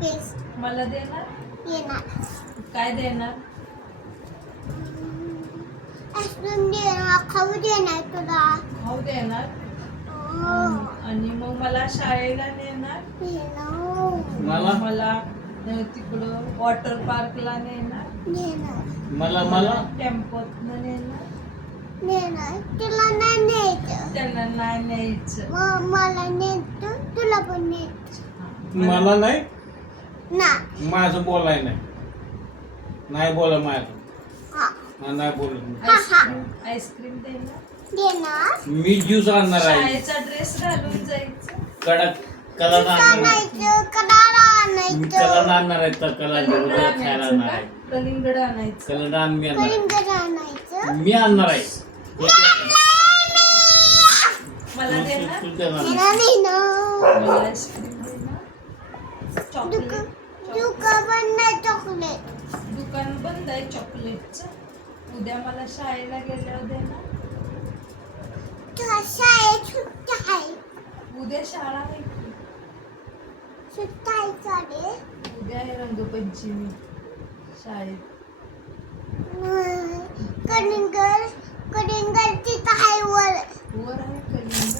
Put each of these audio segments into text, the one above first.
Piece मला देणार? येणार. काय देणार? आईस्क्रीम देणार, खाऊ देणार तुला. खाऊ देणार? आणि मग मला शाळेला नेणार? मला तिकडं वॉटर पार्कला नेणार? मला टेम्पोत नेणार? तुला नाही न्यायचं. त्यांना नाही न्यायचं. मला नेतो, तुला पण न्यायचं. मला नाही ना. माझं बोलाय नाही बोला माझं हा. नाही बोलत आईस्क्रीम देणार? देणार. मी ज्यूस आणणार आहे शाळेचा ड्रेस घालून जायचं? कडक कलर आणणार आणायचं, कडाळा मी आणायचं. कलर आणणार आहे तर कलर कलिंगड खायला आणायचं आणणार का? आहे कलिंगड आणायचं? कलर आण मी आणणार कलिंगड आणायचं. आहे. मी आणणार आहे मला देणार? तू देणार नाही. नाही ना. मला आईस्क्रीम देणार? चॉकलेट? दुकान बंद आहे चॉकलेट. दुकान बंद आहे चॉकलेटचं. उद्या मला शाळेला गेल्यावर देणार? तुला शाळेत सुट्टी आहे. उद्या शाळा आहे की? सुट्टी आहे चालेल. उद्या आहे रंगपंचमी शाळेत. कलिंगड तिथं आहे वर. वर आहे कलिंगड?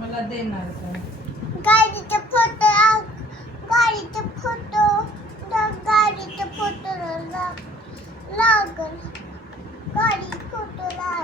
मला देणार का? गाडीचे फोटो गाडीचे फोटो लागल. गाडीचे फोटो लागल.